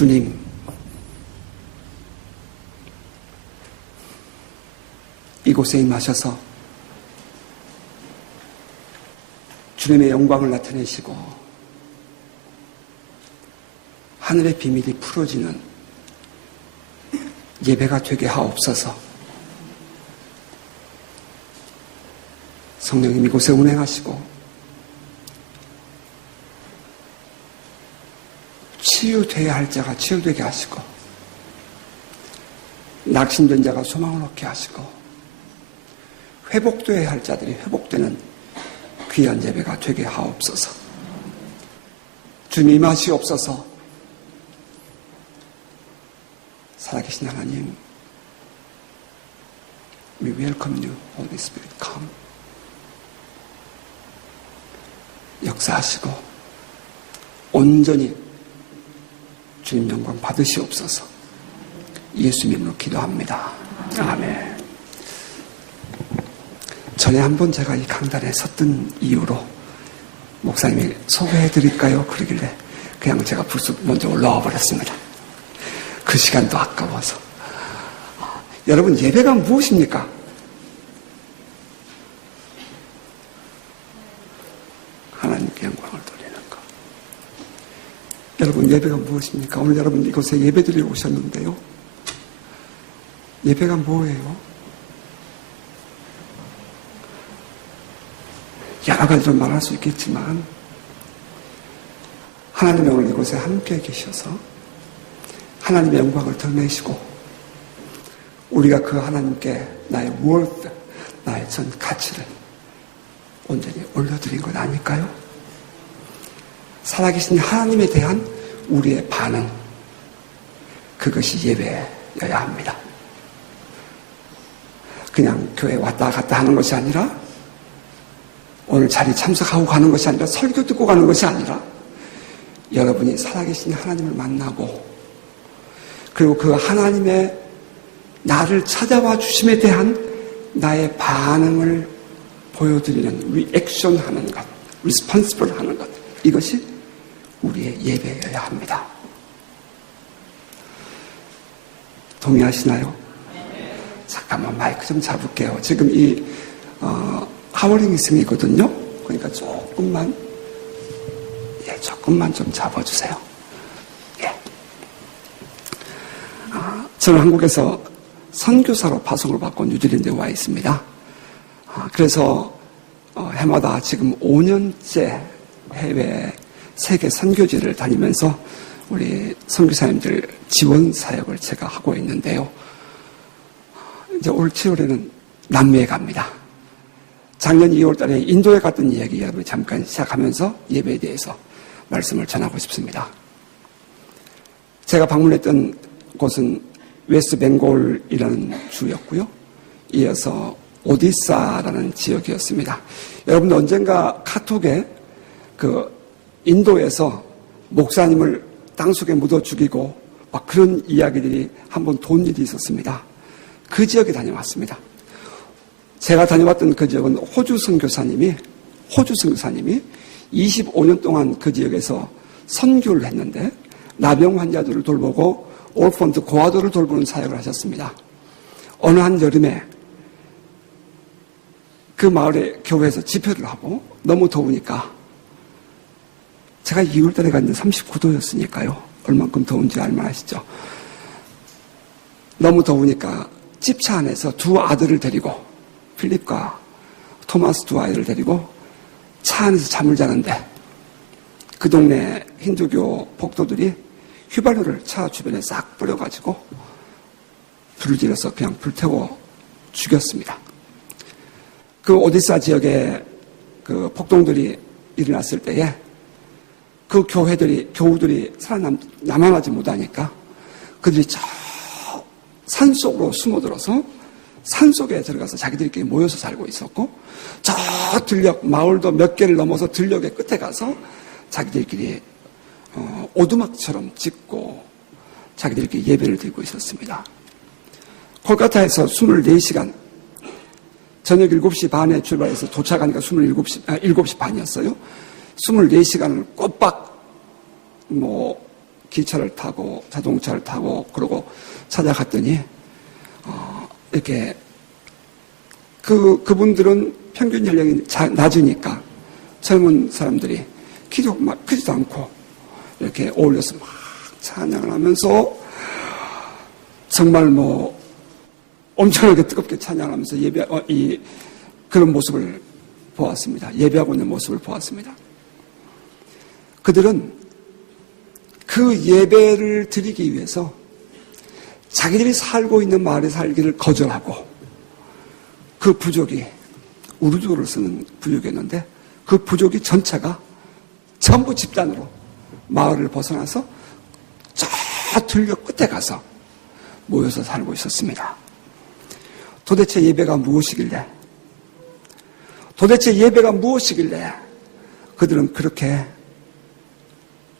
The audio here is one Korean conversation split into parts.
주님, 이곳에 임하셔서 주님의 영광을 나타내시고 하늘의 비밀이 풀어지는 예배가 되게 하옵소서. 성령님 이곳에 운행하시고 치유되어야 할 자가 치유되게 하시고 낙심된 자가 소망을 얻게 하시고 회복되어야 할 자들이 회복되는 귀한 예배가 되게 하옵소서. 주님 임하시옵소서. 살아계신 하나님, We welcome you, Holy Spirit, come. 역사하시고 온전히 주님 영광 받으시옵소서. 예수님 이름으로 기도합니다. 아멘. 전에 한번 제가 이 강단에 섰던 이유로 목사님이 소개해드릴까요? 그러길래 그냥 제가 불쑥 먼저 올라와 버렸습니다. 그 시간도 아까워서. 여러분, 예배가 무엇입니까? 하나님께 영광을 돌리는 것. 여러분, 예배가 무엇입니까? 오늘 여러분 이곳에 예배드리러 오셨는데요. 예배가 뭐예요? 여러 가지로 말할 수 있겠지만 하나님이 오늘 이곳에 함께 계셔서 하나님의 영광을 드러내시고 우리가 그 하나님께 나의 worth, 나의 전 가치를 온전히 올려드린 것 아닐까요? 살아계신 하나님에 대한 우리의 반응, 그것이 예배여야 합니다. 그냥 교회 왔다 갔다 하는 것이 아니라 오늘 자리 참석하고 가는 것이 아니라 설교 듣고 가는 것이 아니라 여러분이 살아계신 하나님을 만나고 그리고 그 하나님의 나를 찾아와 주심에 대한 나의 반응을 보여드리는 리액션 하는 것, 리스폰시블 하는 것, 이것이 우리의 예배여야 합니다. 동의하시나요? 잠깐만 마이크 좀 잡을게요. 지금 이 하워링이승이거든요. 그러니까 조금만 좀 잡아주세요. 예. 저는 한국에서 선교사로 파송을 받고 뉴질랜드에 와 있습니다. 그래서 해마다 지금 5년째 해외 세계 선교지를 다니면서 우리 선교사님들 지원 사역을 제가 하고 있는데요. 이제 올 7월에는 남미에 갑니다. 작년 2월 달에 인도에 갔던 이야기 여러분 잠깐 시작하면서 예배에 대해서 말씀을 전하고 싶습니다. 제가 방문했던 곳은 웨스트 벵골이라는 주였고요. 이어서 오디사라는 지역이었습니다. 여러분 언젠가 카톡에 그 인도에서 목사님을 땅속에 묻어 죽이고 막 그런 이야기들이 한번 돈 일이 있었습니다. 그 지역에 다녀왔습니다. 제가 다녀왔던 그 지역은 호주 선교사님이 25년 동안 그 지역에서 선교를 했는데 나병 환자들을 돌보고 올펀트 고아들을 돌보는 사역을 하셨습니다. 어느 한 여름에 그 마을의 교회에서 집회를 하고 너무 더우니까 제가 2월 달에 갔는데 39도였으니까요. 얼만큼 더운지 알만하시죠? 너무 더우니까 집차 안에서 두 아들을 데리고 필립과 토마스 두 아이를 데리고 차 안에서 잠을 자는데 그 동네 힌두교 복도들이 휘발유를 차 주변에 싹 뿌려가지고 불을 질러서 그냥 불태워 죽였습니다. 그 오디사 지역에 그 폭동들이 일어났을 때에 그 교우들이 남아나지 못하니까 그들이 저 산속으로 숨어들어서 산속에 들어가서 자기들끼리 모여서 살고 있었고 저 들녘 마을도 몇 개를 넘어서 들녘의 끝에 가서 자기들끼리 오두막처럼 짓고 자기들끼리 예배를 드리고 있었습니다. 콜카타에서 24시간 저녁 7시 반에 출발해서 도착하니까 7시 반이었어요. 24시간을 꼬박 기차를 타고 자동차를 타고 그러고 찾아갔더니 이렇게 그분들은 평균 연령이 낮으니까 젊은 사람들이 키도 막 크지도 않고 이렇게 어울려서 막 찬양을 하면서 정말 뭐 엄청나게 뜨겁게 찬양을 하면서 그런 모습을 보았습니다. 예배하고 있는 모습을 보았습니다. 그들은 그 예배를 드리기 위해서 자기들이 살고 있는 마을에 살기를 거절하고 그 부족이 우르두를 쓰는 부족이었는데 그 부족이 전체가 전부 집단으로 마을을 벗어나서 저 들녘 끝에 가서 모여서 살고 있었습니다. 도대체 예배가 무엇이길래 그들은 그렇게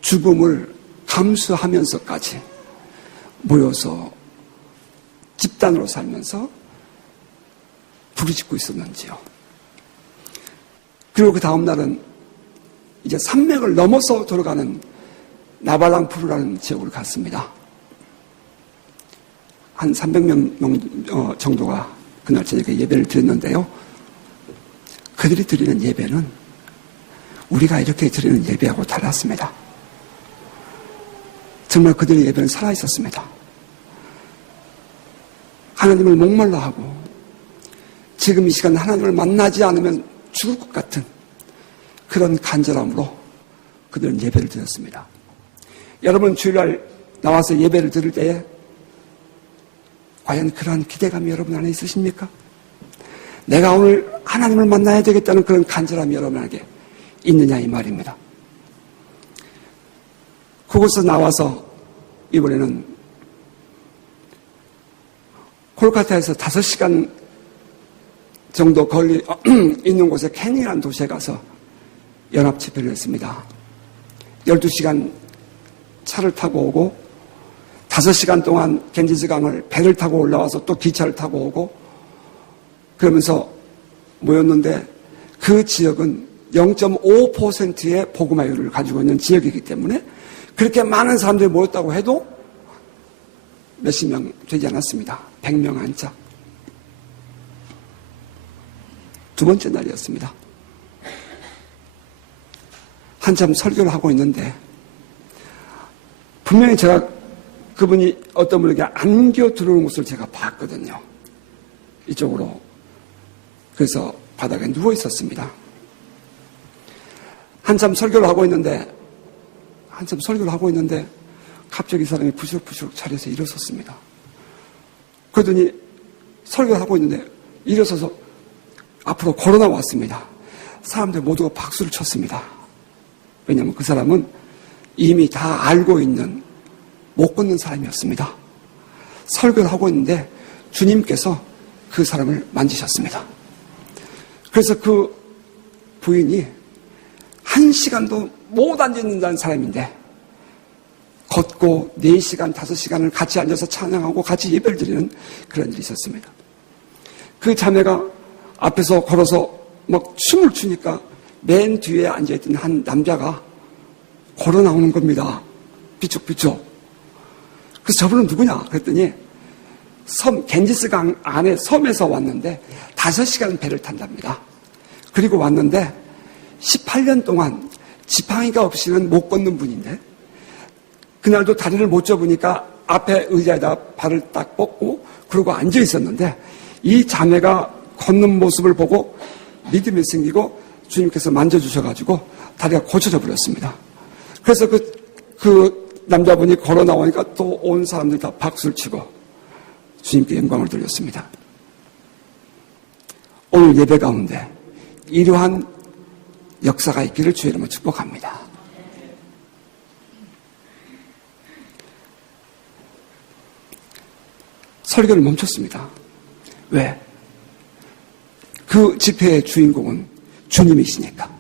죽음을 감수하면서까지 모여서 집단으로 살면서 부르짖고 있었는지요. 그리고 그 다음 날은 이제 산맥을 넘어서 들어가는 나발랑푸르라는 지역으로 갔습니다. 한 300명 정도가 그날 저녁에 예배를 드렸는데요. 그들이 드리는 예배는 우리가 이렇게 드리는 예배하고 달랐습니다. 정말 그들의 예배는 살아있었습니다. 하나님을 목말라 하고 지금 이 시간 하나님을 만나지 않으면 죽을 것 같은 그런 간절함으로 그들은 예배를 드렸습니다. 여러분 주일날 나와서 예배를 드릴 때에 과연 그러한 기대감이 여러분 안에 있으십니까? 내가 오늘 하나님을 만나야 되겠다는 그런 간절함이 여러분에게 있느냐 이 말입니다. 그곳에서 나와서 이번에는 콜카타에서 5시간 정도 있는 곳에 캔이라는 도시에 가서 연합 집회를 했습니다. 12시간 차를 타고 오고 5시간 동안 겐지스 강을 배를 타고 올라와서 또 기차를 타고 오고 그러면서 모였는데 그 지역은 0.5%의 복음화율을 가지고 있는 지역이기 때문에 그렇게 많은 사람들이 모였다고 해도 몇십 명 되지 않았습니다. 100명 안팎. 두 번째 날이었습니다. 한참 설교를 하고 있는데 분명히 제가 그분이 어떤 분에게 안겨 들어오는 것을 제가 봤거든요. 이쪽으로. 그래서 바닥에 누워 있었습니다. 한참 설교를 하고 있는데 갑자기 이 사람이 부시럭부시럭 차려서 일어섰습니다. 그러더니 설교를 하고 있는데 일어서서 앞으로 걸어 나왔습니다. 사람들 모두가 박수를 쳤습니다. 왜냐하면 그 사람은 이미 다 알고 있는 못 걷는 사람이었습니다. 설교를 하고 있는데 주님께서 그 사람을 만지셨습니다. 그래서 그 부인이 1시간도 못 앉는다는 사람인데 걷고 4시간, 5시간을 같이 앉아서 찬양하고 같이 예배를 드리는 그런 일이 있었습니다. 그 자매가 앞에서 걸어서 막 춤을 추니까 맨 뒤에 앉아있던 한 남자가 걸어 나오는 겁니다. 삐죽삐죽. 그래서 저분은 누구냐? 그랬더니 겐지스 강 안에 섬에서 왔는데 5시간 배를 탄답니다. 그리고 왔는데 18년 동안 지팡이가 없이는 못 걷는 분인데 그날도 다리를 못 접으니까 앞에 의자에다 발을 딱 뻗고 그러고 앉아 있었는데 이 자매가 걷는 모습을 보고 믿음이 생기고 주님께서 만져주셔가지고 다리가 고쳐져 버렸습니다. 그래서 그 남자분이 걸어 나오니까 또 온 사람들이 다 박수를 치고 주님께 영광을 돌렸습니다. 오늘 예배 가운데 이러한 역사가 있기를 주의 이름으로 축복합니다. 설교를 멈췄습니다. 왜? 그 집회의 주인공은 주님이시니까.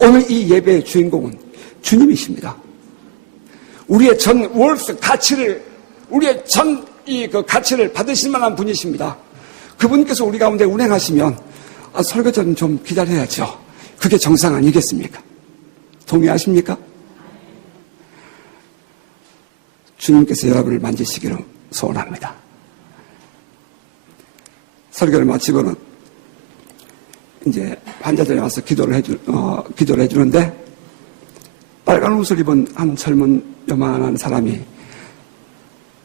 오늘 이 예배의 주인공은 주님이십니다. 우리의 전 월스 가치를, 우리의 그 가치를 받으실 만한 분이십니다. 그분께서 우리 가운데 운행하시면 설교자는 좀 기다려야죠. 그게 정상 아니겠습니까? 동의하십니까? 주님께서 여러분을 만지시기를 소원합니다. 설교를 마치고는 이제 환자들이 와서 기도를 해주는데 빨간 옷을 입은 한 젊은 요만한 사람이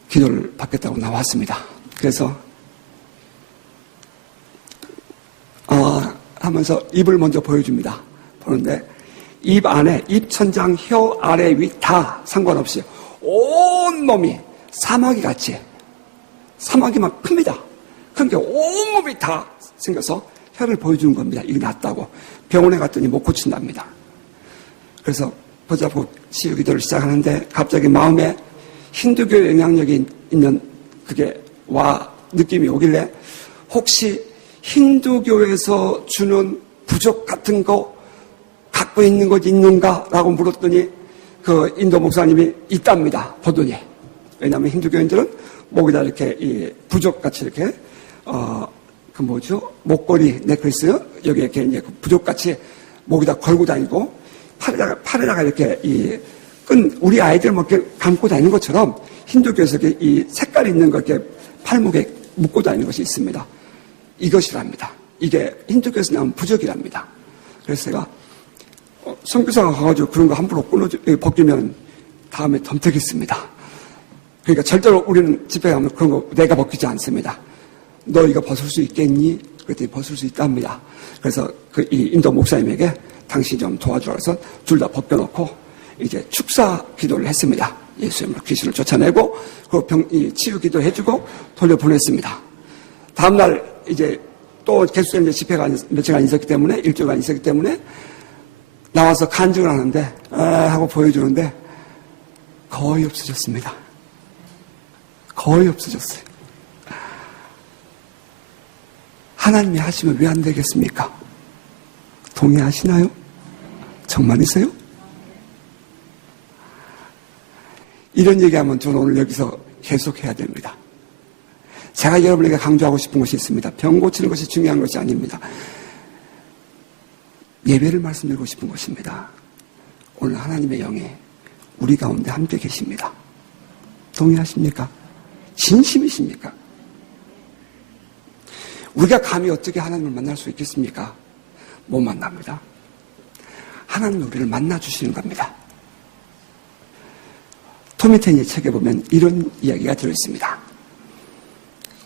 기도를 받겠다고 나왔습니다. 그래서 하면서 입을 먼저 보여줍니다. 보는데 입 안에, 입천장, 혀, 아래, 위 다 상관없이 온 몸이 사마귀 같이, 사마귀만 큽니다. 그러니까 온몸이 다 생겨서 혀를 보여주는 겁니다. 이게 낫다고. 병원에 갔더니 못 고친답니다. 그래서 보자고 치유 기도를 시작하는데 갑자기 마음에 힌두교 영향력이 있는 그게 느낌이 오길래 혹시 힌두교에서 주는 부족 같은 거 갖고 있는 것 있는가? 라고 물었더니 그 인도 목사님이 있답니다. 보더니. 왜냐하면 힌두교인들은 목에다 이렇게 이 부족같이 이렇게 목걸이 넥클리스 여기 이렇게 이제 부족같이 목에다 걸고 다니고 팔에다가 이렇게 우리 아이들 뭐 이렇게 감고 다니는 것처럼 힌두교에서 이렇게 이 색깔 있는 거 이렇게 팔목에 묶고 다니는 것이 있습니다. 이것이랍니다. 이게 힌두교에서 나온 부적이랍니다. 그래서 제가 선교사가 가가지고 그런 거 함부로 벗기면 다음에 덤태겠습니다. 그러니까 절대로 우리는 집회 가면 그런 거 내가 벗기지 않습니다. 너 이거 벗을 수 있겠니? 그랬더니 벗을 수 있답니다. 그래서 이 인도 목사님에게 당신이 좀 도와주라서 둘 다 벗겨놓고 이제 축사 기도를 했습니다. 예수님으로 귀신을 쫓아내고 그 치유 기도 해주고 돌려보냈습니다. 다음날 이제 또 계속해서 집회가 며칠간 있었기 때문에 일주일간 있었기 때문에 나와서 간증을 하는데 하고 보여주는데 거의 없어졌습니다. 거의 없어졌어요. 하나님이 하시면 왜 안 되겠습니까? 동의하시나요? 정말이세요? 이런 얘기하면 저는 오늘 여기서 계속해야 됩니다. 제가 여러분에게 강조하고 싶은 것이 있습니다. 병 고치는 것이 중요한 것이 아닙니다. 예배를 말씀드리고 싶은 것입니다. 오늘 하나님의 영이 우리 가운데 함께 계십니다. 동의하십니까? 진심이십니까? 우리가 감히 어떻게 하나님을 만날 수 있겠습니까? 못 만납니다. 하나님은 우리를 만나주시는 겁니다. 토미테니의 책에 보면 이런 이야기가 들어있습니다.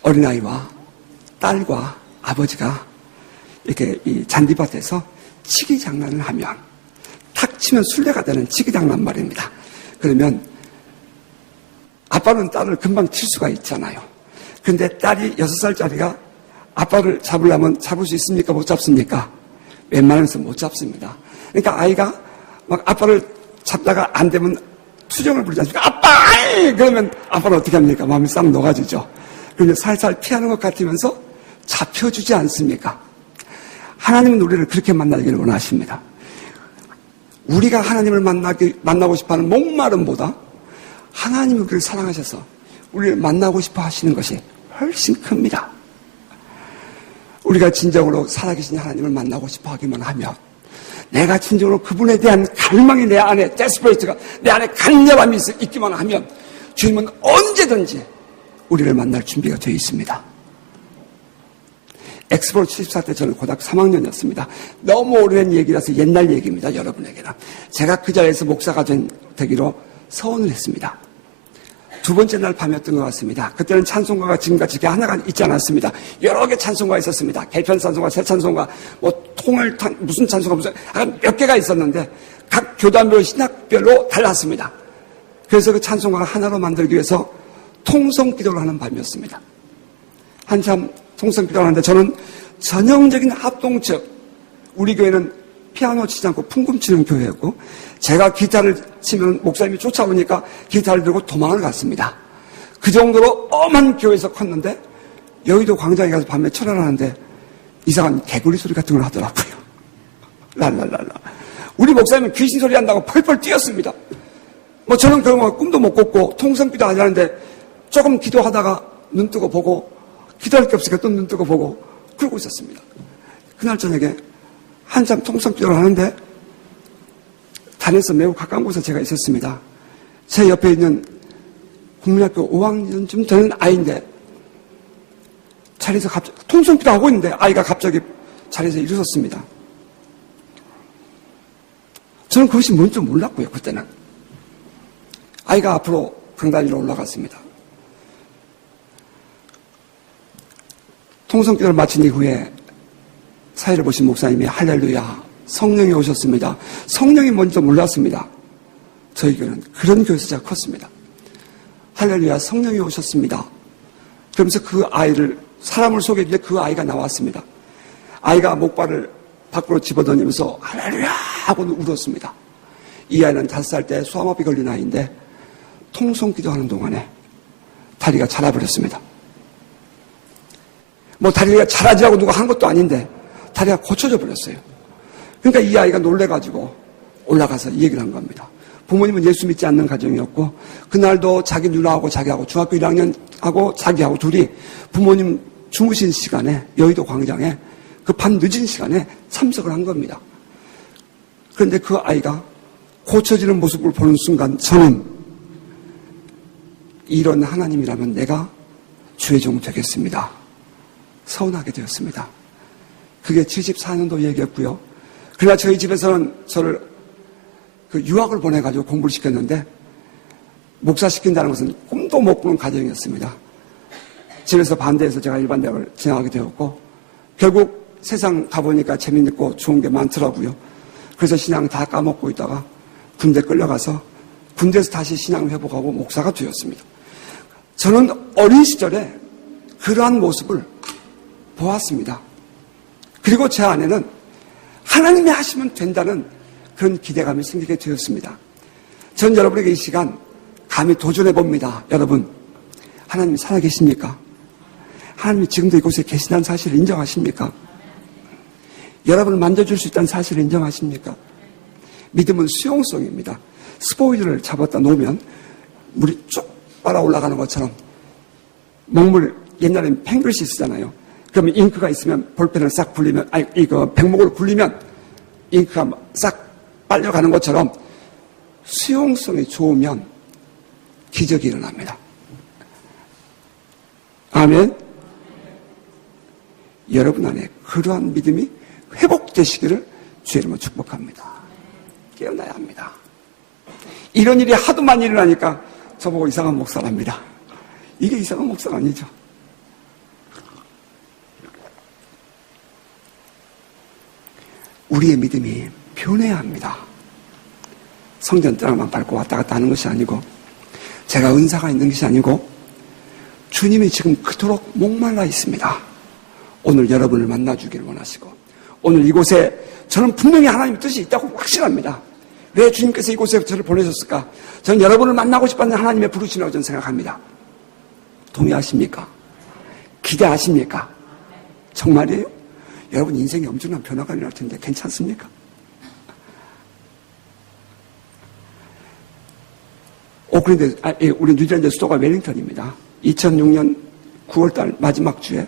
어린아이와 딸과 아버지가 이렇게 이 잔디밭에서 치기 장난을 하면 탁 치면 술래가 되는 치기 장난 말입니다. 그러면 아빠는 딸을 금방 칠 수가 있잖아요. 그런데 딸이 6살짜리가 아빠를 잡으려면 잡을 수 있습니까? 못 잡습니까? 웬만해서 못 잡습니다. 그러니까 아이가 막 아빠를 잡다가 안 되면 투정을 부르지 않습니까? 아빠! 그러면 아빠는 어떻게 합니까? 마음이 싹 녹아지죠. 그런데 살살 피하는 것 같으면서 잡혀주지 않습니까? 하나님은 우리를 그렇게 만나기를 원하십니다. 우리가 하나님을 만나고 싶어하는 목마름보다 하나님이 우리를 사랑하셔서 우리를 만나고 싶어 하시는 것이 훨씬 큽니다. 우리가 진정으로 살아계신 하나님을 만나고 싶어 하기만 하면 내가 진정으로 그분에 대한 갈망이 내 안에 데스퍼레이트가 내 안에 간절함이 있기만 하면 주님은 언제든지 우리를 만날 준비가 되어 있습니다. 엑스포 74때 저는 고등학교 3학년이었습니다. 너무 오래된 얘기라서 옛날 얘기입니다. 여러분에게는. 제가 그 자리에서 목사가 되기로 서원을 했습니다. 두 번째 날 밤이었던 것 같습니다. 그때는 찬송가가 지금같이 이렇게 하나가 있지 않았습니다. 여러 개 찬송가가 있었습니다. 개편 찬송가, 새 찬송가, 무슨 찬송가, 몇 개가 있었는데 각 교단별, 신학별로 달랐습니다. 그래서 그 찬송가를 하나로 만들기 위해서 통성 기도를 하는 밤이었습니다. 한참 통성 기도를 하는데 저는 전형적인 합동측, 우리 교회는 피아노 치지 않고 풍금 치는 교회였고 제가 기타를 치면 목사님이 쫓아오니까 기타를 들고 도망을 갔습니다. 그 정도로 엄한 교회에서 컸는데 여의도 광장에 가서 밤에 철회를 하는데 이상한 개구리 소리 같은 걸 하더라고요. 랄랄랄라. 우리 목사님은 귀신 소리 한다고 펄펄 뛰었습니다. 저는 그런 거 꿈도 못 꿨고 통성기도 하자는데 조금 기도하다가 눈 뜨고 보고 기도할 게 없으니까 또 눈 뜨고 보고 그러고 있었습니다. 그날 저녁에 한참 통성기도를 하는데 단에서 매우 가까운 곳에 제가 있었습니다. 제 옆에 있는 국민학교 5학년쯤 되는 아이인데 자리에서 갑자기 통성기도 하고 있는데 아이가 갑자기 자리에서 일어섰습니다. 저는 그것이 뭔지 몰랐고요. 그때는. 아이가 앞으로 강단 위로 올라갔습니다. 통성기도를 마친 이후에 사회를 보신 목사님이 할렐루야 성령이 오셨습니다. 성령이 뭔지 몰랐습니다. 저희 교회는 그런 교회에서 제가 컸습니다. 할렐루야 성령이 오셨습니다. 그러면서 그 아이를 사람을 소개했는데 그 아이가 나왔습니다. 아이가 목발을 밖으로 집어던지면서 할렐루야 하고 울었습니다. 이 아이는 5살 때 소아마비 걸린 아이인데 통성기도하는 동안에 다리가 자라버렸습니다. 뭐 다리가 자라지라고 누가 한 것도 아닌데 다리가 고쳐져 버렸어요. 그러니까 이 아이가 놀래가지고 올라가서 이 얘기를 한 겁니다. 부모님은 예수 믿지 않는 가정이었고 그날도 자기 누나하고 자기하고 중학교 1학년하고 자기하고 둘이 부모님 주무신 시간에 여의도 광장에 그 밤 늦은 시간에 참석을 한 겁니다. 그런데 그 아이가 고쳐지는 모습을 보는 순간 저는 이런 하나님이라면 내가 주의 종 되겠습니다. 서운하게 되었습니다. 그게 74년도 얘기였고요. 그러나 저희 집에서는 저를 유학을 보내가지고 공부를 시켰는데 목사 시킨다는 것은 꿈도 못 꾸는 가정이었습니다. 집에서 반대해서 제가 일반 대학을 진학하게 되었고 결국 세상 가보니까 재미있고 좋은 게 많더라고요. 그래서 신앙 다 까먹고 있다가 군대 끌려가서 군대에서 다시 신앙 회복하고 목사가 되었습니다. 저는 어린 시절에 그러한 모습을 보았습니다. 그리고 제 안에는 하나님이 하시면 된다는 그런 기대감이 생기게 되었습니다. 전 여러분에게 이 시간 감히 도전해 봅니다. 여러분, 하나님이 살아계십니까? 하나님이 지금도 이곳에 계신다는 사실을 인정하십니까? 여러분을 만져줄 수 있다는 사실을 인정하십니까? 믿음은 수용성입니다. 스포이드를 잡았다 놓으면 물이 쭉 빨아 올라가는 것처럼 먹물, 옛날엔 펜글씨 쓰잖아요. 그러면 잉크가 있으면 볼펜을 싹 굴리면, 이거 백목을 굴리면 잉크가 싹 빨려가는 것처럼 수용성이 좋으면 기적이 일어납니다. 아멘. 여러분 안에 그러한 믿음이 회복되시기를 주의 이름으로 축복합니다. 깨어나야 합니다. 이런 일이 하도 많이 일어나니까 저보고 이상한 목사랍니다. 이게 이상한 목사가 아니죠. 우리의 믿음이 변해야 합니다. 성전 뜰만 밟고 왔다 갔다 하는 것이 아니고 제가 은사가 있는 것이 아니고 주님이 지금 그토록 목말라 있습니다. 오늘 여러분을 만나주기를 원하시고 오늘 이곳에 저는 분명히 하나님의 뜻이 있다고 확신합니다. 왜 주님께서 이곳에 저를 보내셨을까? 저는 여러분을 만나고 싶었는 하나님의 부르심이라고 저는 생각합니다. 동의하십니까? 기대하십니까? 정말이에요? 여러분 인생에 엄청난 변화가 일어날 텐데 괜찮습니까? 그런데 우리 뉴질랜드 수도가 웰링턴입니다. 2006년 9월달 마지막 주에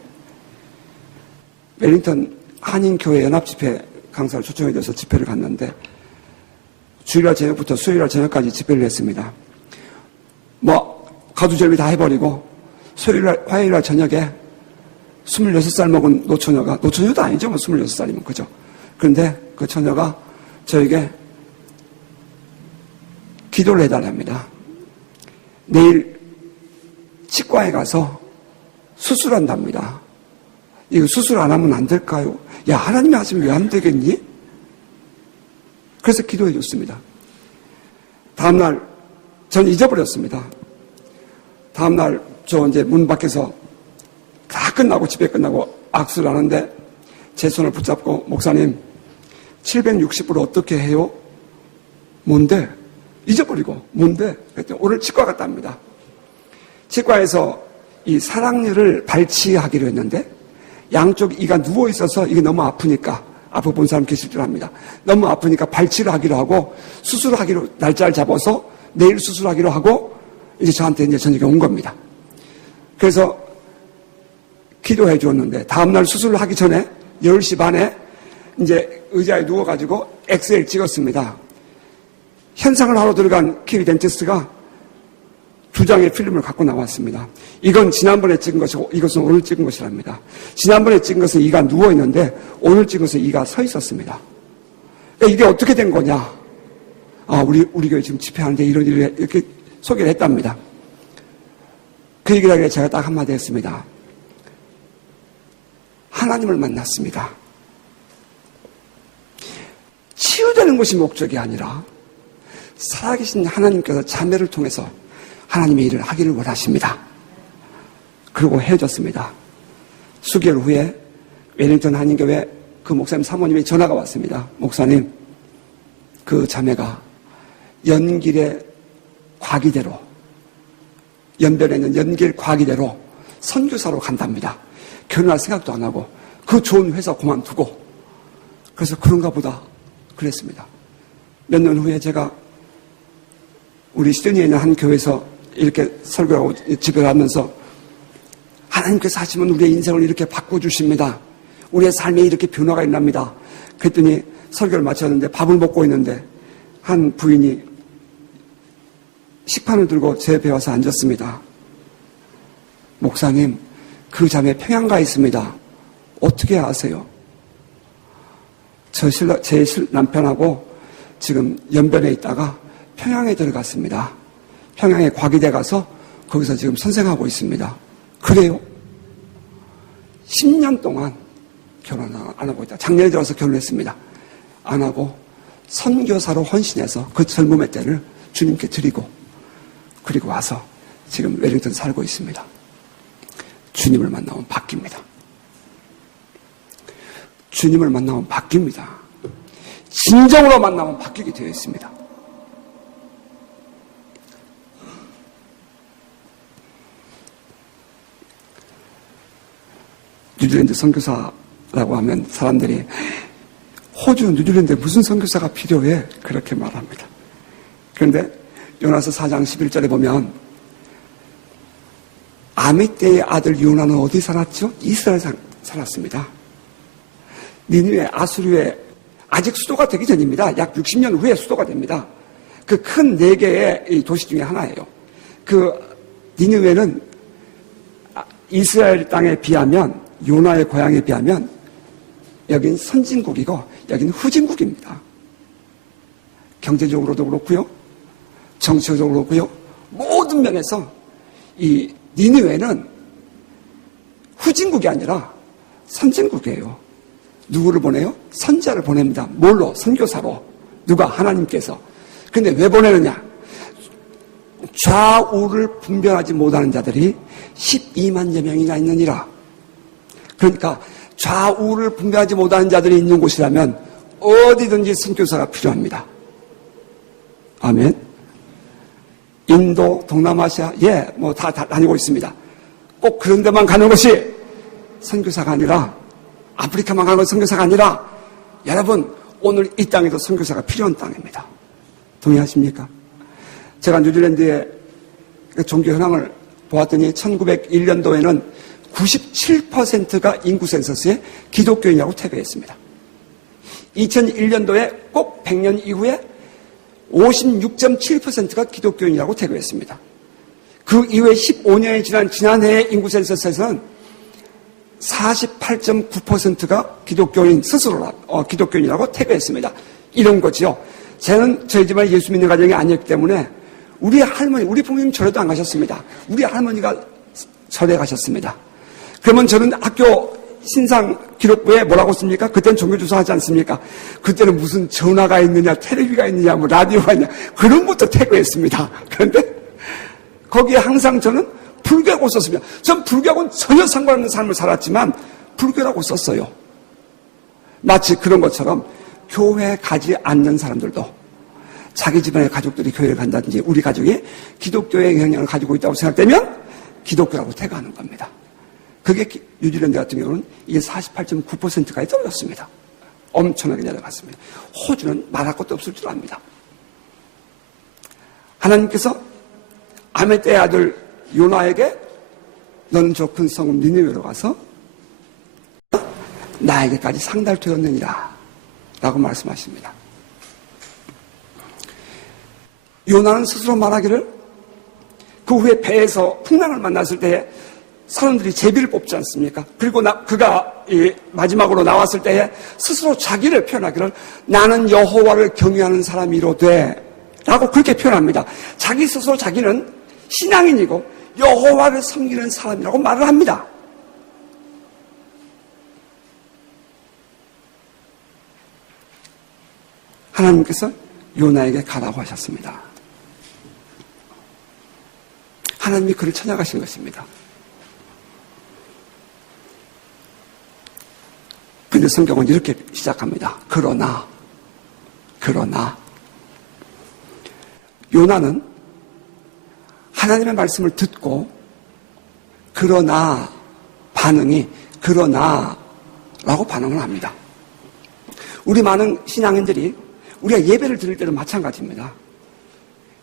웰링턴 한인교회 연합집회 강사를 초청해 줘서 집회를 갔는데 주일날 저녁부터 수요일날 저녁까지 집회를 했습니다. 가두절미 다 해버리고 화요일날 저녁에 26살 먹은 노처녀도 아니죠. 26살이면 그죠. 그런데 그 처녀가 저에게 기도를 해달랍니다. 내일 치과에 가서 수술한답니다. 이거 수술 안 하면 안 될까요? 야, 하나님이 하시면 왜 안 되겠니? 그래서 기도해 줬습니다. 다음날 전 잊어버렸습니다. 다음날 저 이제 문 밖에서 다 끝나고 집에 끝나고 악수를 하는데 제 손을 붙잡고 목사님 760불 어떻게 해요? 뭔데? 잊어버리고 뭔데? 그랬더니 오늘 치과 갔다 합니다. 치과에서 이 사랑니를 발치하기로 했는데 양쪽 이가 누워있어서 이게 너무 아프니까 아파 본 사람 계실 줄 압니다. 너무 아프니까 발치를 하기로 하고 수술하기로 날짜를 잡아서 내일 수술하기로 하고 이제 저한테 이제 저녁에 온 겁니다. 그래서 기도해 주었는데 다음날 수술을 하기 전에 10시 반에 이제 의자에 누워가지고 엑스레이를 찍었습니다. 현상을 하러 들어간 키위 덴티스트가 두 장의 필름을 갖고 나왔습니다. 이건 지난번에 찍은 것이고 이것은 오늘 찍은 것이랍니다. 지난번에 찍은 것은 이가 누워있는데 오늘 찍은 것은 이가 서 있었습니다. 그러니까 이게 어떻게 된 거냐? 우리 교회 지금 집회하는데 이런 일을 이렇게 소개를 했답니다. 그 얘기를 하기에 제가 딱 한마디 했습니다. 하나님을 만났습니다. 치유되는 것이 목적이 아니라 살아계신 하나님께서 자매를 통해서 하나님의 일을 하기를 원하십니다. 그리고 헤어졌습니다. 수개월 후에 웰링턴 한인교회 그 목사님 사모님이 전화가 왔습니다. 목사님, 그 자매가 연길의 과기대로, 연변에 있는 연길 과기대로 선교사로 간답니다. 결혼할 생각도 안 하고 그 좋은 회사 그만두고, 그래서 그런가 보다 그랬습니다. 몇 년 후에 제가 우리 시드니에 있는 한 교회에서 이렇게 설교하고 집회를 하면서 하나님께서 하시면 우리의 인생을 이렇게 바꿔주십니다. 우리의 삶에 이렇게 변화가 일어납니다. 그랬더니 설교를 마쳤는데 밥을 먹고 있는데 한 부인이 식판을 들고 제 배에 와서 앉았습니다. 목사님, 그 자매 평양 가 있습니다. 어떻게 아세요? 제 남편하고 지금 연변에 있다가 평양에 들어갔습니다. 평양에 과기대 가서 거기서 지금 선생하고 있습니다. 그래요? 10년 동안 결혼 안 하고 있다. 작년에 들어서 결혼했습니다. 안 하고 선교사로 헌신해서 그 젊음의 때를 주님께 드리고 그리고 와서 지금 웰링턴 살고 있습니다. 주님을 만나면 바뀝니다. 주님을 만나면 바뀝니다. 진정으로 만나면 바뀌게 되어 있습니다. 뉴질랜드 선교사라고 하면 사람들이 호주, 뉴질랜드에 무슨 선교사가 필요해? 그렇게 말합니다. 그런데 요나서 4장 11절에 보면 아미떼의 아들 요나는 어디 살았죠? 이스라엘 살았습니다. 니느웨, 아수르에 아직 수도가 되기 전입니다. 약 60년 후에 수도가 됩니다. 그 큰 4개의 도시 중에 하나예요. 그 니느웨는 이스라엘 땅에 비하면, 요나의 고향에 비하면 여긴 선진국이고 여긴 후진국입니다. 경제적으로도 그렇고요, 정치적으로도 그렇고요, 모든 면에서 이 니느웨는 후진국이 아니라 선진국이에요. 누구를 보내요? 선지자를 보냅니다. 뭘로? 선교사로. 누가? 하나님께서. 근데 왜 보내느냐? 좌우를 분별하지 못하는 자들이 12만여 명이나 있느니라. 그러니까 좌우를 분별하지 못하는 자들이 있는 곳이라면 어디든지 선교사가 필요합니다. 아멘. 인도, 동남아시아, 뭐 다 다니고 있습니다. 꼭 그런 데만 가는 것이 선교사가 아니라, 아프리카만 가는 것이 선교사가 아니라, 여러분, 오늘 이 땅에도 선교사가 필요한 땅입니다. 동의하십니까? 제가 뉴질랜드의 종교 현황을 보았더니 1901년도에는 97%가 인구 센서스에 기독교인이라고 태그했습니다. 2001년도에 꼭 100년 이후에 56.7%가 기독교인이라고 태그했습니다. 그 이후에 15년이 지난 지난해의 인구 센서스에서는 48.9%가 기독교인 스스로 기독교인이라고 태그했습니다. 이런 거지요. 저희 집안에 예수 믿는 가정이 아니었기 때문에 우리 할머니, 우리 부모님 절에도 안 가셨습니다. 우리 할머니가 절에 가셨습니다. 그러면 저는 학교 신상 기록부에 뭐라고 씁니까? 그때는 종교조사 하지 않습니까? 그때는 무슨 전화가 있느냐, 텔레비가 있느냐, 뭐 라디오가 있느냐, 그런 것도 태그했습니다. 그런데 거기에 항상 저는 불교라고 썼습니다. 전 불교하고는 전혀 상관없는 삶을 살았지만 불교라고 썼어요. 마치 그런 것처럼 교회에 가지 않는 사람들도 자기 집안의 가족들이 교회를 간다든지 우리 가족이 기독교의 영향을 가지고 있다고 생각되면 기독교라고 태그하는 겁니다. 그게 뉴질랜드 같은 경우는 이게 48.9%까지 떨어졌습니다. 엄청나게 내려갔습니다. 호주는 말할 것도 없을 줄 압니다. 하나님께서 아미떼의 아들 요나에게 너는 저 큰 성읍 니느웨로 가서 나에게까지 상달되었느니라 라고 말씀하십니다. 요나는 스스로 말하기를 그 후에 배에서 풍랑을 만났을 때에 사람들이 제비를 뽑지 않습니까? 그리고 그가 마지막으로 나왔을 때에 스스로 자기를 표현하기를 나는 여호와를 경외하는 사람이로되 라고 그렇게 표현합니다. 자기 스스로 자기는 신앙인이고 여호와를 섬기는 사람이라고 말을 합니다. 하나님께서 요나에게 가라고 하셨습니다. 하나님이 그를 찾아가신 것입니다. 근데 성경은 이렇게 시작합니다. 그러나 요나는 하나님의 말씀을 듣고 그러나라고 반응을 합니다. 우리 많은 신앙인들이 우리가 예배를 드릴 때도 마찬가지입니다.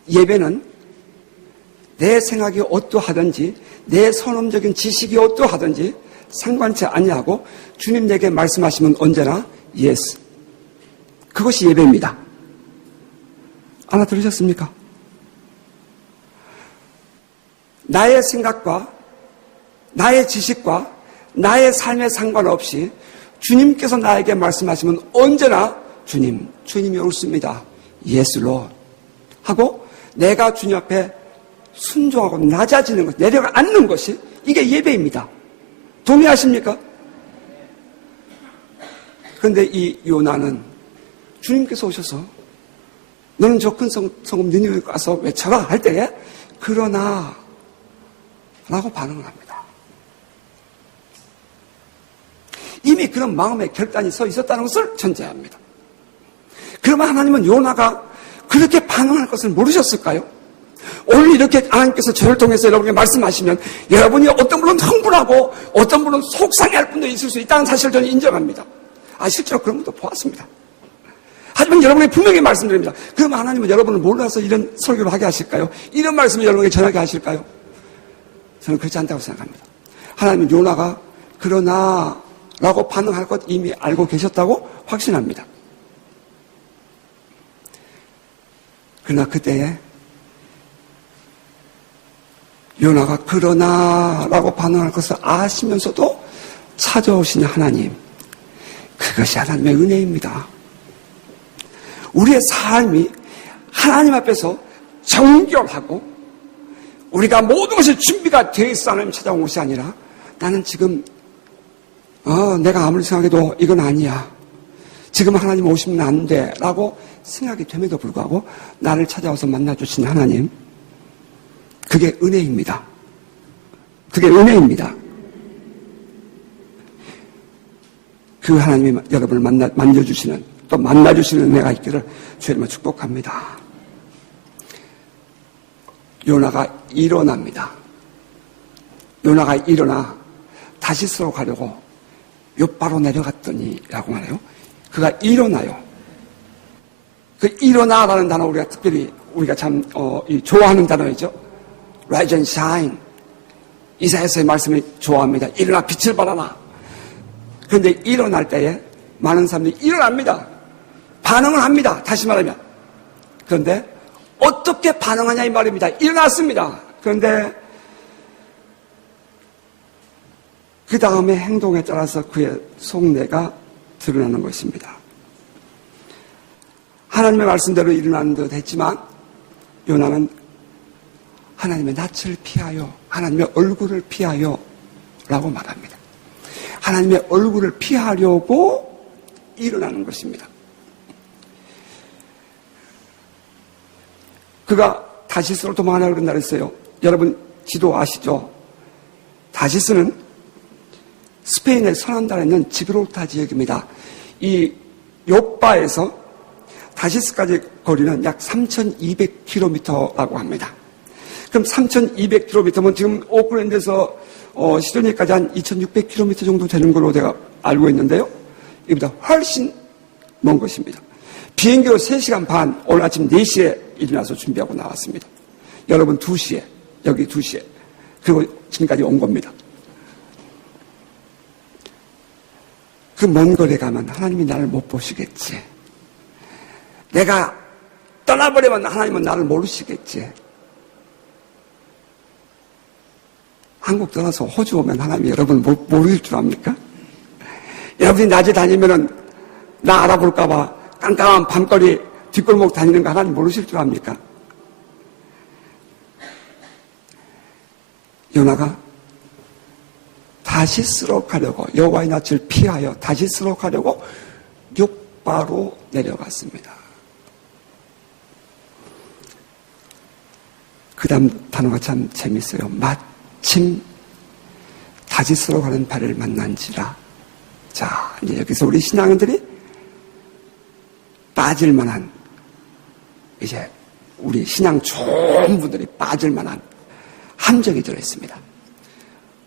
예배는 내 생각이 어떠하든지 내 선험적인 지식이 어떠하든지 상관치 아니하고 주님 내게 말씀하시면 언제나 예스. 그것이 예배입니다. 알아들으셨습니까? 나의 생각과 나의 지식과 나의 삶에 상관없이 주님께서 나에게 말씀하시면 언제나 주님이 옳습니다. 예스 로 하고 내가 주님 앞에 순종하고 낮아지는 것, 내려가 앉는 것이 이게 예배입니다. 동의하십니까? 그런데 이 요나는 주님께서 오셔서 너는 저 큰 성읍 니느웨에 가서 외쳐라 할 때에 그러나 라고 반응을 합니다. 이미 그런 마음의 결단이 서 있었다는 것을 전제합니다. 그러면 하나님은 요나가 그렇게 반응할 것을 모르셨을까요? 오늘 이렇게 하나님께서 저를 통해서 여러분에게 말씀하시면 여러분이 어떤 분은 흥분하고 어떤 분은 속상해할 분도 있을 수 있다는 사실을 저는 인정합니다. 실제로 그런 분도 보았습니다. 하지만 여러분에게 분명히 말씀드립니다. 그럼 하나님은 여러분을 몰라서 이런 설교를 하게 하실까요? 이런 말씀을 여러분에게 전하게 하실까요? 저는 그렇지 않다고 생각합니다. 하나님은 요나가 그러나 라고 반응할 것 이미 알고 계셨다고 확신합니다. 그러나 그때에 요나가 그러나 라고 반응할 것을 아시면서도 찾아오시는 하나님, 그것이 하나님의 은혜입니다. 우리의 삶이 하나님 앞에서 정결하고 우리가 모든 것이 준비가 되어 있어 하나님 찾아온 것이 아니라 나는 지금 내가 아무리 생각해도 이건 아니야. 지금 하나님 오시면 안 돼 라고 생각이 됨에도 불구하고 나를 찾아와서 만나주신 하나님, 그게 은혜입니다. 그게 은혜입니다. 그 하나님이 여러분을 만져주시는 또 만나주시는 은혜가 있기를 주님을 축복합니다. 요나가 일어납니다. 요나가 일어나 다시스로 가려고 욥바로 내려갔더니 라고 말해요. 그가 일어나요. 그 일어나라는 단어 우리가 특별히 우리가 참 좋아하는 단어이죠. Rise and shine. 이사야서의 말씀을 좋아합니다. 일어나 빛을 발하라. 그런데 일어날 때에 많은 사람들이 일어납니다. 반응을 합니다. 다시 말하면. 그런데 어떻게 반응하냐 이 말입니다. 일어났습니다. 그런데 그 다음에 행동에 따라서 그의 속내가 드러나는 것입니다. 하나님의 말씀대로 일어나는 듯 했지만 요나는 하나님의 낯을 피하여 하나님의 얼굴을 피하여 라고 말합니다. 하나님의 얼굴을 피하려고 일어나는 것입니다. 그가 다시스로 도망하려고 그런다 그랬어요. 여러분 지도 아시죠? 다시스는 스페인의 서남단에 있는 지브롤타 지역입니다. 이 욥바에서 다시스까지 거리는 약 3,200km라고 합니다. 그럼 3,200km면 지금 오클랜드에서 시드니까지 한 2,600km 정도 되는 걸로 제가 알고 있는데요. 이보다 훨씬 먼 것입니다. 비행기로 3시간 반, 오늘 아침 4시에 일어나서 준비하고 나왔습니다. 여러분 2시에, 여기 2시에. 그리고 지금까지 온 겁니다. 그 먼 거리에 가면 하나님이 나를 못 보시겠지. 내가 떠나버리면 하나님은 나를 모르시겠지. 한국 떠나서 호주 오면 하나님이 여러분 모르실 줄 압니까? 여러분이 낮에 다니면은 나 알아볼까봐 깜깜한 밤거리 뒷골목 다니는 거 하나님 모르실 줄 압니까? 요나가 다시스로 가려고, 여호와의 낯을 피하여 다시스로 가려고 욥바로 내려갔습니다. 그 다음 단어가 참 재밌어요. 마침 다시스로 가는 배를 만난지라. 자, 이제 여기서 우리 신앙인들이 빠질 만한, 이제 우리 신앙 좋은 분들이 빠질 만한 함정이 들어있습니다.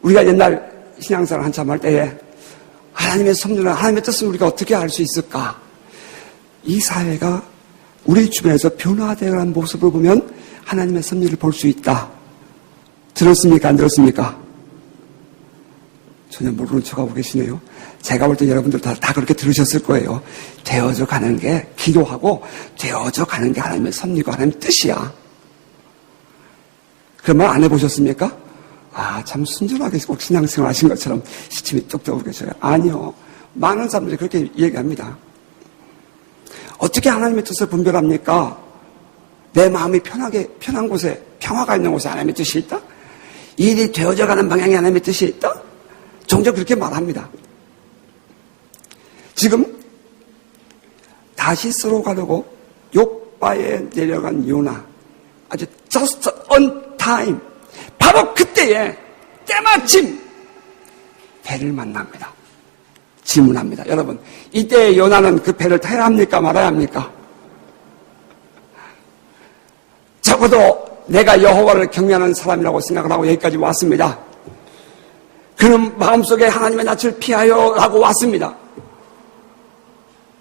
우리가 옛날 신앙생활 한참 할 때에 하나님의 섭리나 하나님의 뜻을 우리가 어떻게 알 수 있을까? 이 사회가 우리 주변에서 변화되어가는 모습을 보면 하나님의 섭리를 볼 수 있다. 들었습니까? 안 들었습니까? 전혀 모르는 척하고 계시네요. 제가 볼 때 여러분들 다 그렇게 들으셨을 거예요. 되어져 가는 게 기도하고 되어져 가는 게 하나님의 섭리고 하나님의 뜻이야. 그런 말 안 해보셨습니까? 아, 참 순전하게 꼭 신앙생활 하신 것처럼 시침이 뚝 떠오르고 계셔요. 아니요. 많은 사람들이 그렇게 얘기합니다. 어떻게 하나님의 뜻을 분별합니까? 내 마음이 편한 곳에, 평화가 있는 곳에 하나님의 뜻이 있다? 일이 되어져 가는 방향에 하나님의 뜻이 있다? 종종 그렇게 말합니다. 지금 다시스로 가려고 욥바에 내려간 요나, 아주 just on time, 바로 그때에 때마침 배를 만납니다. 질문합니다. 여러분, 이때 요나는 그 배를 타야 합니까? 말아야 합니까? 적어도 내가 여호와를 경외하는 사람이라고 생각을 하고 여기까지 왔습니다. 그는 마음속에 하나님의 낯을 피하여 라고 왔습니다.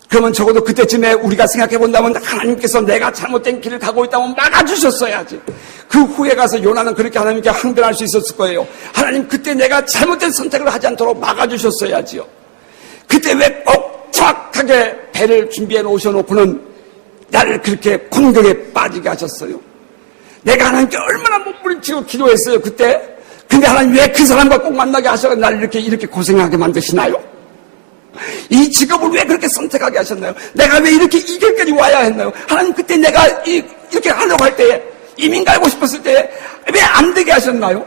그러면 적어도 그때쯤에 우리가 생각해 본다면 하나님께서 내가 잘못된 길을 가고 있다면 막아주셨어야지. 그 후에 가서 요나는 그렇게 하나님께 항변할 수 있었을 거예요. 하나님, 그때 내가 잘못된 선택을 하지 않도록 막아주셨어야지요. 그때 왜 꼭 정확하게 배를 준비해 놓으셔놓고는 나를 그렇게 공격에 빠지게 하셨어요? 내가 하나님께 얼마나 몸부림치고 기도했어요, 그때? 근데 하나님 왜 그 사람과 꼭 만나게 하셔서 나를 이렇게 고생하게 만드시나요? 이 직업을 왜 그렇게 선택하게 하셨나요? 내가 왜 이렇게 이 길까지 와야 했나요? 하나님, 그때 내가 이렇게 하려고 할 때에, 이민 가고 싶었을 때에 왜 안 되게 하셨나요?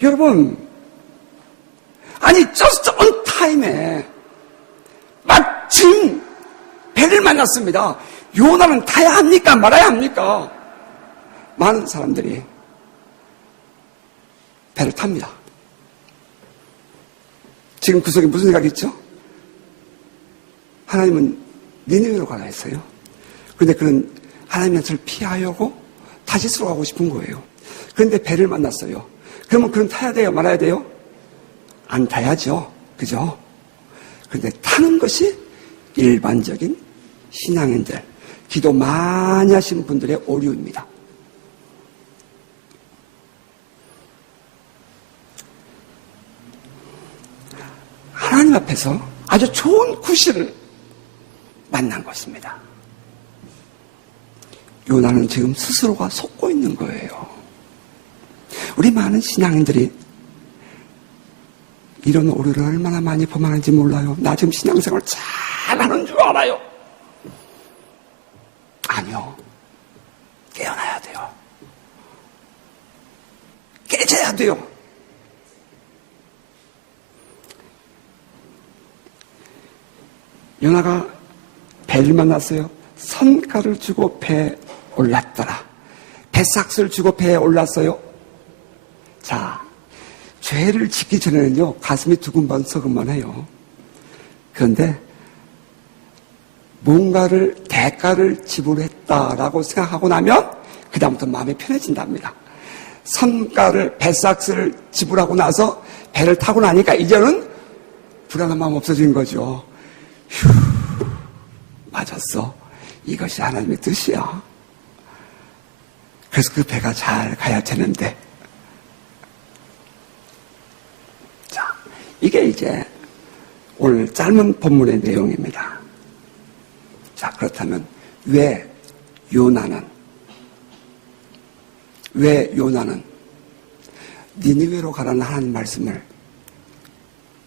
여러분, 아니 just on time에 마침 배를 만났습니다. 요나는 타야 합니까? 말아야 합니까? 많은 사람들이 배를 탑니다. 지금 그 속에 무슨 생각이 있죠? 하나님은 니느웨로 가라 했어요. 그런데 그는 하나님의 뜻을 피하려고 다시스로 가고 싶은 거예요. 그런데 배를 만났어요. 그러면 그는 타야 돼요? 말아야 돼요? 안 타야죠. 그죠? 그런데 타는 것이 일반적인 신앙인들, 기도 많이 하신 분들의 오류입니다. 하나님 앞에서 아주 좋은 구실을 만난 것입니다. 요나는 지금 스스로가 속고 있는 거예요. 우리 많은 신앙인들이 이런 오류를 얼마나 많이 범하는지 몰라요. 나 지금 신앙생활 잘하는 줄 알아요. 아니요. 깨어나야 돼요. 깨져야 돼요. 요나가 배를 만났어요. 선가를 주고 배에 올랐더라. 배삭스를 주고 배에 올랐어요. 자, 죄를 짓기 전에는요, 가슴이 두근번쩍만 해요. 그런데 뭔가를, 대가를 지불했다라고 생각하고 나면 그다음부터 마음이 편해진답니다. 선가를, 배삭스를 지불하고 나서 배를 타고 나니까 이제는 불안한 마음 없어진 거죠. 휴, 맞았어. 이것이 하나님의 뜻이야. 그래서 그 배가 잘 가야 되는데. 자, 이게 이제 오늘 짧은 본문의 내용입니다. 자, 그렇다면 왜 요나는 니느웨로 가라는 하나님 말씀을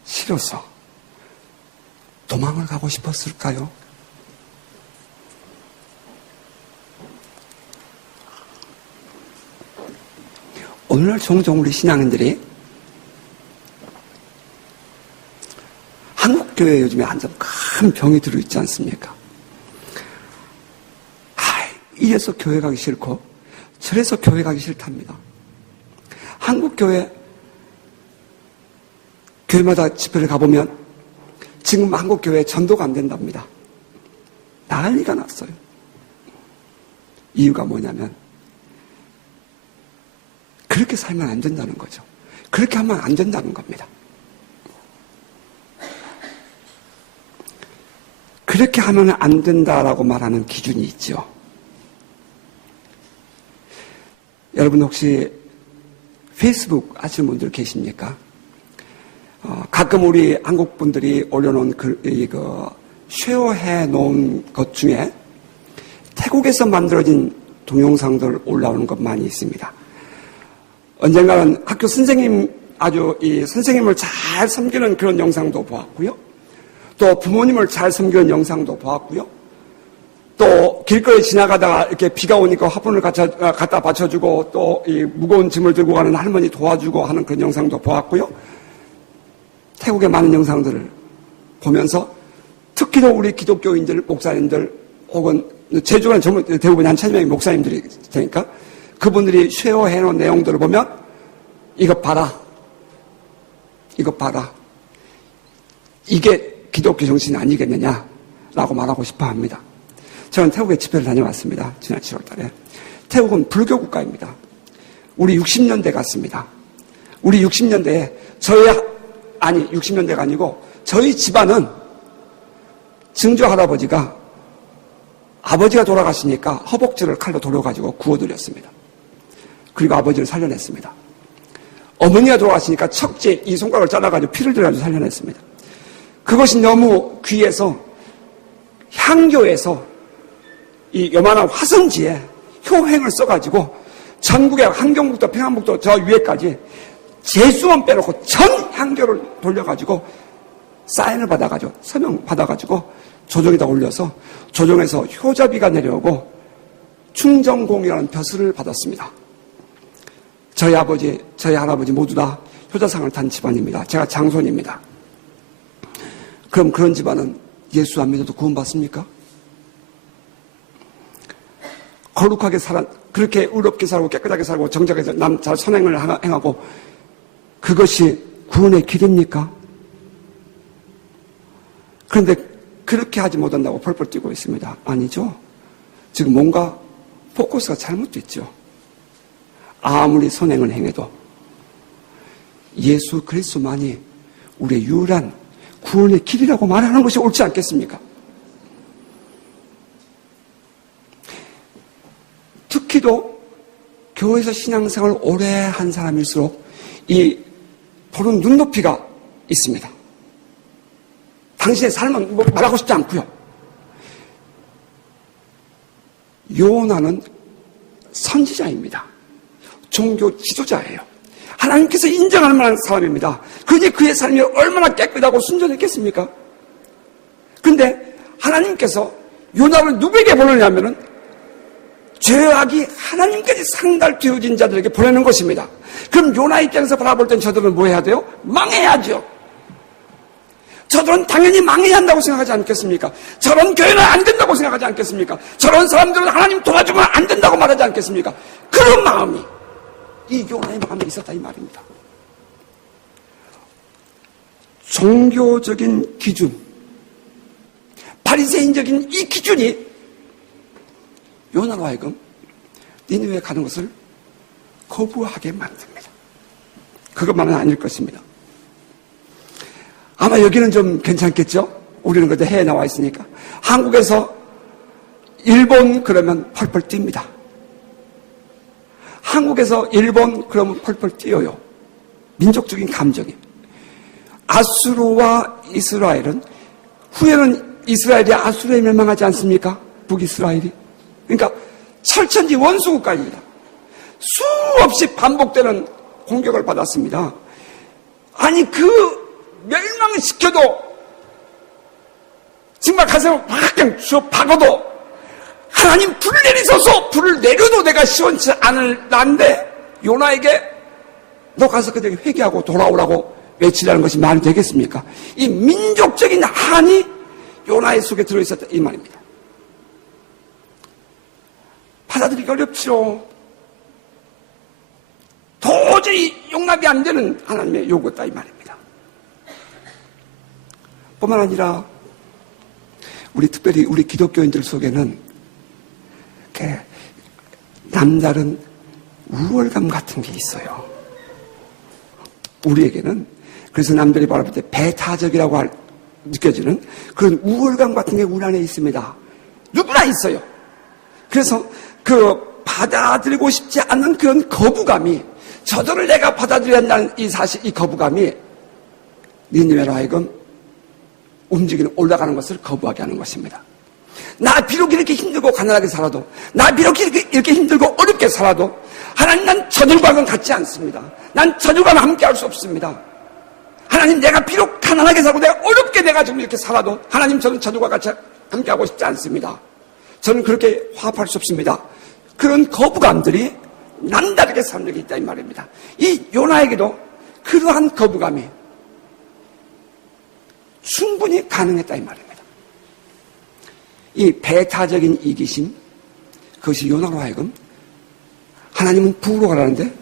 싫어서 도망을 가고 싶었을까요? 오늘날 종종 우리 신앙인들이 한국교회에 요즘에 한점 큰 병이 들어있지 않습니까? 이래서 교회 가기 싫고 저래서 교회 가기 싫답니다. 한국교회 교회마다 집회를 가보면 지금 한국교회 전도가 안 된답니다. 난리가 났어요. 이유가 뭐냐면 그렇게 살면 안 된다는 거죠. 그렇게 하면 안 된다는 겁니다. 그렇게 하면 안 된다라고 말하는 기준이 있죠. 여러분 혹시 페이스북 아시는 분들 계십니까? 가끔 우리 한국 분들이 올려놓은 쉐어해 놓은 것 중에 태국에서 만들어진 동영상들 올라오는 것 많이 있습니다. 언젠가는 학교 선생님, 선생님을 잘 섬기는 그런 영상도 보았고요. 또 부모님을 잘 섬기는 영상도 보았고요. 또 길거리 지나가다가 이렇게 비가 오니까 화분을 갖다 받쳐주고 또 이 무거운 짐을 들고 가는 할머니 도와주고 하는 그런 영상도 보았고요. 태국의 많은 영상들을 보면서 특히도 우리 기독교인들, 목사님들 혹은 제주가 대부분 한 1000명의 목사님들이 되니까 그분들이 쉐어해놓은 내용들을 보면 이것 봐라. 이게 기독교 정신이 아니겠느냐라고 말하고 싶어 합니다. 저는 태국에 집회를 다녀왔습니다. 지난 7월 달에. 태국은 불교 국가입니다. 우리 60년대 갔습니다. 우리 60년대에 60년대가 아니고 저희 집안은 증조 할아버지가 아버지가 돌아가시니까 허벅지를 칼로 돌려가지고 구워드렸습니다. 그리고 아버지를 살려냈습니다. 어머니가 돌아가시니까 척지 이 손가락을 잘라가지고 피를 들여가지고 살려냈습니다. 그것이 너무 귀해서 향교에서 이 요만한 화성지에 효행을 써가지고 전국의 한경북도 평안북도 저 위에까지 재수원 빼놓고 전 향교를 돌려가지고 사인을 받아가지고 서명 받아가지고 조정에다 올려서 조정에서 효자비가 내려오고 충정공이라는 벼슬을 받았습니다. 저희 아버지, 저희 할아버지 모두 다 효자상을 탄 집안입니다. 제가 장손입니다. 그럼 그런 집안은 예수 안 믿어도 구원받습니까? 거룩하게 그렇게 의롭게 살고 깨끗하게 살고 정직하게 남 잘 선행을 행하고 그것이 구원의 길입니까? 그런데 그렇게 하지 못한다고 펄펄 뛰고 있습니다. 아니죠. 지금 뭔가 포커스가 잘못됐죠. 아무리 선행을 행해도 예수 그리스도만이 우리의 유일한 구원의 길이라고 말하는 것이 옳지 않겠습니까? 특히도 교회에서 신앙생활을 오래 한 사람일수록 이 보는 눈높이가 있습니다. 당신의 삶은 말하고 싶지 않고요. 요나는 선지자입니다. 종교 지도자예요. 하나님께서 인정할 만한 사람입니다. 그러니 그의 삶이 얼마나 깨끗하고 순전했겠습니까? 그런데 하나님께서 요나를 누구에게 보내냐면은 죄악이 하나님까지 상달되어진 자들에게 보내는 것입니다. 그럼 요나 입장에서 바라볼 땐 저들은 뭐 해야 돼요? 망해야죠. 저들은 당연히 망해야 한다고 생각하지 않겠습니까? 저런 교회는 안 된다고 생각하지 않겠습니까? 저런 사람들은 하나님 도와주면 안 된다고 말하지 않겠습니까? 그런 마음이 이 요나의 마음에 있었다 이 말입니다. 종교적인 기준, 바리새인적인 이 기준이 요나로 하여금 니느웨에 가는 것을 거부하게 만듭니다. 그것만은 아닐 것입니다. 아마 여기는 좀 괜찮겠죠? 우리는 그때 해외에 나와 있으니까. 한국에서 일본 그러면 펄펄 뜁니다. 한국에서 일본 그러면 펄펄 뛰어요. 민족적인 감정이. 아수르와 이스라엘은 후에는 이스라엘이 아수르에 멸망하지 않습니까? 북이스라엘이. 그러니까 철천지 원수국가입니다. 수없이 반복되는 공격을 받았습니다. 아니 그 멸망시켜도 정말 가슴을 확 그냥 박아도 하나님 불을 내리소서, 불을 내려도 내가 시원치 않을 난데 요나에게 너 가서 그들에게 회개하고 돌아오라고 외치라는 것이 말이 되겠습니까? 이 민족적인 한이 요나의 속에 들어있었다 이 말입니다. 받아들이기 어렵지요. 도저히 용납이 안 되는 하나님의 요구다 이 말입니다. 뿐만 아니라 특별히 우리 기독교인들 속에는 이렇게 남다른 우월감 같은 게 있어요. 우리에게는 그래서 남들이 바라볼 때 배타적이라고 느껴지는 그런 우월감 같은 게 우리 안에 있습니다. 누구나 있어요. 그래서 그 받아들이고 싶지 않는 그런 거부감이, 저들을 내가 받아들여야 한다는 이 사실, 이 거부감이 니느웨로 하여금 움직이는, 올라가는 것을 거부하게 하는 것입니다. 나 비록 이렇게 힘들고 가난하게 살아도, 나 비록 이렇게 힘들고 어렵게 살아도 하나님, 난 저들과는 같지 않습니다. 난 저들과는 함께 할 수 없습니다. 하나님, 내가 비록 가난하게 살고 내가 어렵게 내가 지금 이렇게 살아도 하나님, 저는 저들과 같이 함께 하고 싶지 않습니다. 저는 그렇게 화합할 수 없습니다. 그런 거부감들이 남다르게 사는 적이 있다 이 말입니다. 이 요나에게도 그러한 거부감이 충분히 가능했다 이 말입니다. 이 배타적인 이기심, 그것이 요나로 하여금 하나님은 북으로 가라는데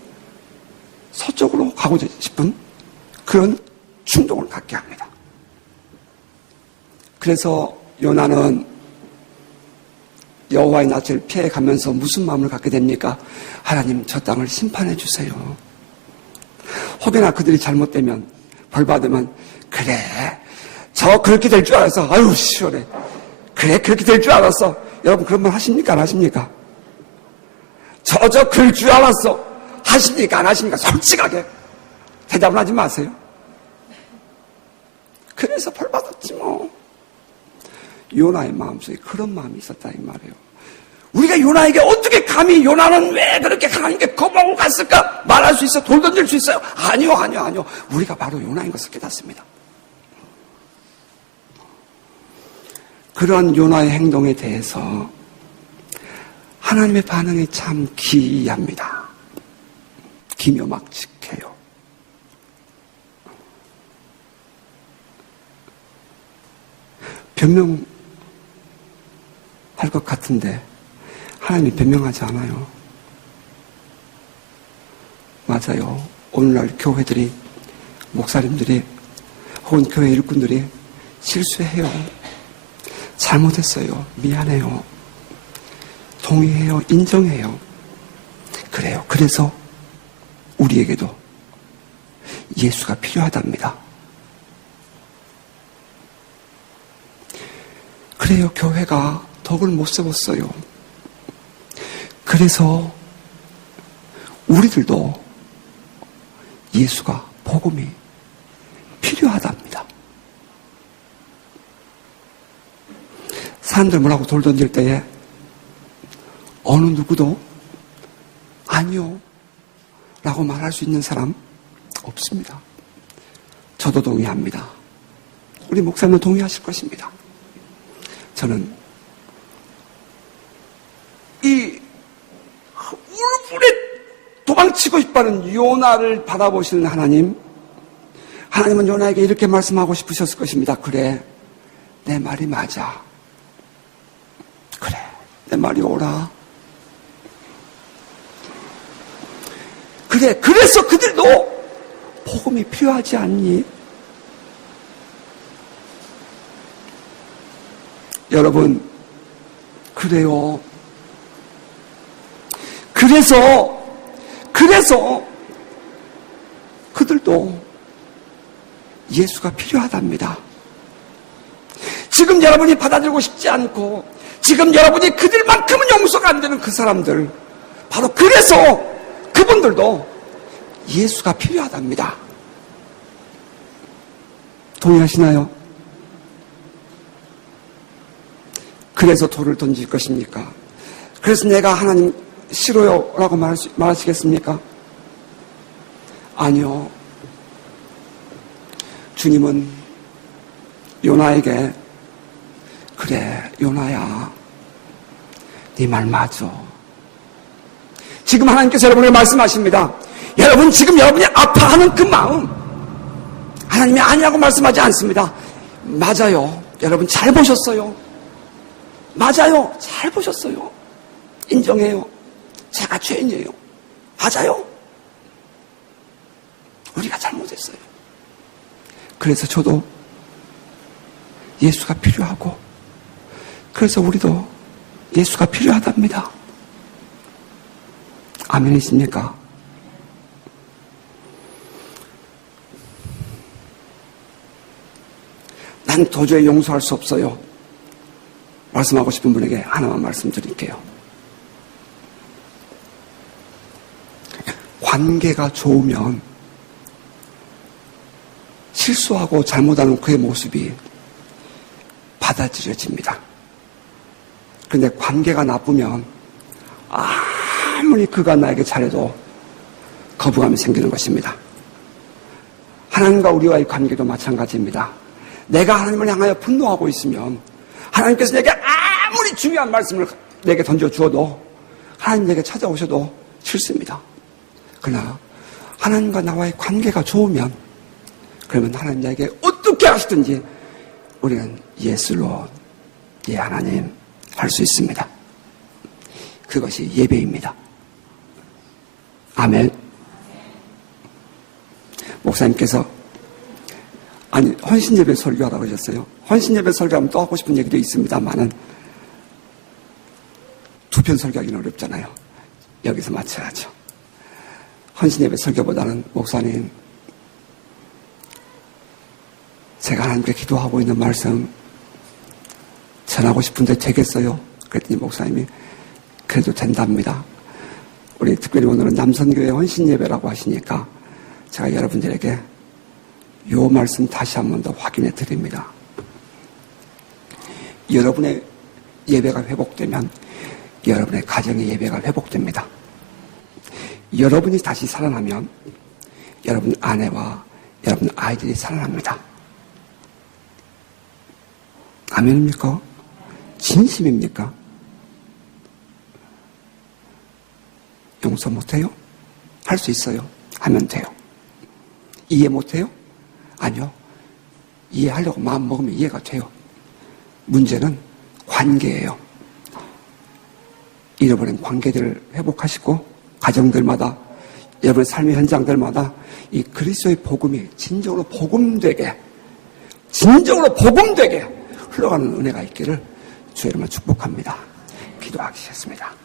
서쪽으로 가고자 싶은 그런 충동을 갖게 합니다. 그래서 요나는 여호와의 낯을 피해가면서 무슨 마음을 갖게 됩니까? 하나님, 저 땅을 심판해 주세요. 혹여나 그들이 잘못되면, 벌받으면, 그래, 저 그렇게 될 줄 알았어. 아유 시원해. 그래, 그렇게 될 줄 알았어. 여러분 그런 말 하십니까? 안 하십니까? 저 그럴 줄 알았어. 하십니까? 안 하십니까? 솔직하게 대답은 하지 마세요. 그래서 벌받았지 뭐. 요나의 마음속에 그런 마음이 있었다 이 말이에요. 우리가 요나에게 어떻게 감히 요나는 왜 그렇게 하나님께 거부하고 갔을까 말할 수 있어? 돌 던질 수 있어요? 아니요. 우리가 바로 요나인 것을 깨닫습니다. 그러한 요나의 행동에 대해서 하나님의 반응이 참 기이합니다. 기묘막측해요. 변명할 것 같은데 하나님이 변명하지 않아요. 맞아요. 오늘날 교회들이, 목사님들이 혹은 교회 일꾼들이 실수해요. 잘못했어요. 미안해요. 동의해요. 인정해요. 그래요. 그래서 우리에게도 예수가 필요하답니다. 그래요. 교회가 덕을 못 세웠어요. 그래서 우리들도 예수가, 복음이 필요하답니다. 사람들 뭐라고 돌 던질 때에 어느 누구도 아니요 라고 말할 수 있는 사람 없습니다. 저도 동의합니다. 우리 목사님도 동의하실 것입니다. 저는 이 울분에 도망치고 싶어하는 요나를 바라보시는 하나님은 요나에게 이렇게 말씀하고 싶으셨을 것입니다. 그래, 내 말이 맞아. 그래, 내 말이 옳아. 그래, 그래서 그들도 복음이 필요하지 않니? 여러분, 그래요. 그래서 그들도 예수가 필요하답니다. 지금 여러분이 받아들이고 싶지 않고 지금 여러분이 그들만큼은 용서가 안 되는 그 사람들, 바로 그래서 그분들도 예수가 필요하답니다. 동의하시나요? 그래서 돌을 던질 것입니까? 그래서 내가 하나님 싫어요 라고 말하시겠습니까? 아니요. 주님은 요나에게 그래 요나야 네 말 맞아. 지금 하나님께서 여러분에게 말씀하십니다. 여러분 지금 여러분이 아파하는 그 마음 하나님이 아니라고 말씀하지 않습니다. 맞아요. 여러분 잘 보셨어요. 맞아요. 잘 보셨어요. 인정해요. 제가 죄인이에요. 맞아요. 우리가 잘못했어요. 그래서 저도 예수가 필요하고 그래서 우리도 예수가 필요하답니다. 아멘이십니까? 난 도저히 용서할 수 없어요. 말씀하고 싶은 분에게 하나만 말씀드릴게요. 관계가 좋으면 실수하고 잘못하는 그의 모습이 받아들여집니다. 그런데 관계가 나쁘면 아무리 그가 나에게 잘해도 거부감이 생기는 것입니다. 하나님과 우리와의 관계도 마찬가지입니다. 내가 하나님을 향하여 분노하고 있으면 하나님께서 내게 아무리 중요한 말씀을 내게 던져주어도 하나님 내게 찾아오셔도 싫습니다. 그러나 하나님과 나와의 관계가 좋으면 그러면 하나님 나에게 어떻게 하시든지 우리는 Yes Lord, 예 하나님 할 수 있습니다. 그것이 예배입니다. 아멘. 목사님께서 헌신예배 설교하라고 하셨어요. 헌신예배 설교하면 또 하고 싶은 얘기도 있습니다만은 두 편 설교하기는 어렵잖아요. 여기서 마쳐야죠. 헌신예배 설교보다는 목사님 제가 하나님께 기도하고 있는 말씀 전하고 싶은데 되겠어요? 그랬더니 목사님이 그래도 된답니다. 우리 특별히 오늘은 남선교회 헌신예배라고 하시니까 제가 여러분들에게 이 말씀 다시 한 번 더 확인해 드립니다. 여러분의 예배가 회복되면 여러분의 가정의 예배가 회복됩니다. 여러분이 다시 살아나면 여러분 아내와 여러분 아이들이 살아납니다. 아멘입니까? 진심입니까? 용서 못해요? 할 수 있어요. 하면 돼요. 이해 못해요? 아니요. 이해하려고 마음 먹으면 이해가 돼요. 문제는 관계예요. 잃어버린 관계들을 회복하시고 가정들마다 여러분의 삶의 현장들마다 이 그리스도의 복음이 진정으로 복음되게 흘러가는 은혜가 있기를 주 여러분 축복합니다. 기도하겠습니다.